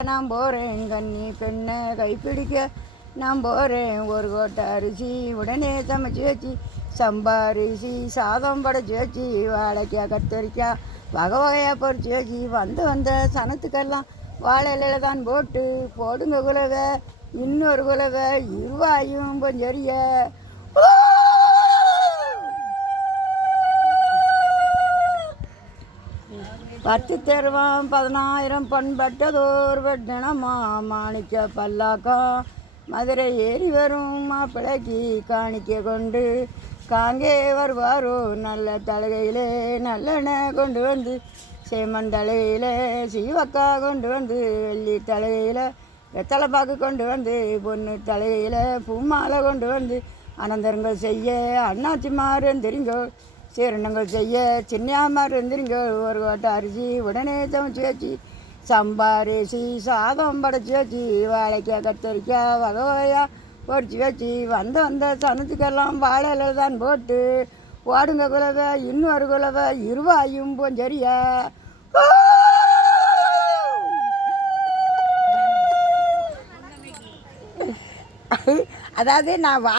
நான் போகிறேன் கண்ணி பெண்ணை கைப்பிடிக்க நான் போகிறேன் ஒரு கோட்டை அரிசி உடனே சமைச்சி வச்சு சம்பாரிசி சாதம் படைச்சி வச்சு வாழைக்காய் கத்தரிக்காய் வகை வகையாக பொறிச்சு வச்சு வந்த சனத்துக்கெல்லாம் வாழை இலையில தான் போட்டு போடுங்க குலவை இன்னொரு குலவை இருவாயும் பொஞ்சரிய பத்து தருவான் 10000 பண்பட்டதோர் வெட்டணமா மாணிக்க பல்லாக்கம் மதுரை ஏறி வரும் மாப்பிள்ளைக்கு காணிக்க கொண்டு காங்கே வருவாரோ நல்ல தலைகையிலே நல்லெண்ணெய் கொண்டு வந்து சேமன் தலையில் சீவக்கா கொண்டு வந்து வெள்ளி தலையில் வெத்தலைப்பாக்கு கொண்டு வந்து பொண்ணு தலையில் பூமாலை கொண்டு வந்து அனந்தரங்கள் செய்ய அண்ணாச்சிமார் எந்திரிங்கோ சீரணங்கள் செய்ய சின்னியாமார் எந்திரிங்கோ ஒரு கோட்டை அரிசி உடனே சமைச்சி வச்சு சம்பாரிசி சாதம் படைச்சி வச்சு வாழைக்காய் கத்தரிக்காய் வகை வகையாக பொறிச்சு வச்சு வந்த சனத்துக்கெல்லாம் வாழை இலை தான் போட்டு ஓடுங்க குலவை இன்னொரு குலவை இருவாயும் பொஞ்சரியா அதாவது நான்